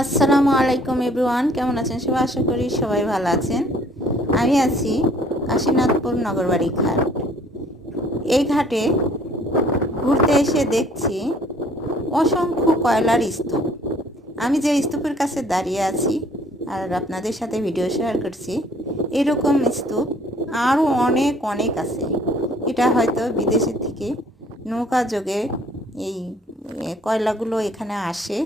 আসসালামু আলাইকুম এভরিওয়ান, কেমন আছেন সবাই? আশা করি সবাই ভালো আছেন। আমি আছি কাশীনাথপুর নগরবাড়ি ঘাট। এই ঘাটে ঘুরতে এসে দেখছি অসংখ্য কয়লার স্তূপ। আমি যে স্তূপের কাছে দাঁড়িয়ে আছি আর আপনাদের সাথে ভিডিও শেয়ার করছি, এরকম স্তূপ আরও অনেক অনেক আছে। এটা হয়তো বিদেশের থেকে নৌকা যোগে এই কয়লাগুলো এখানে আসে,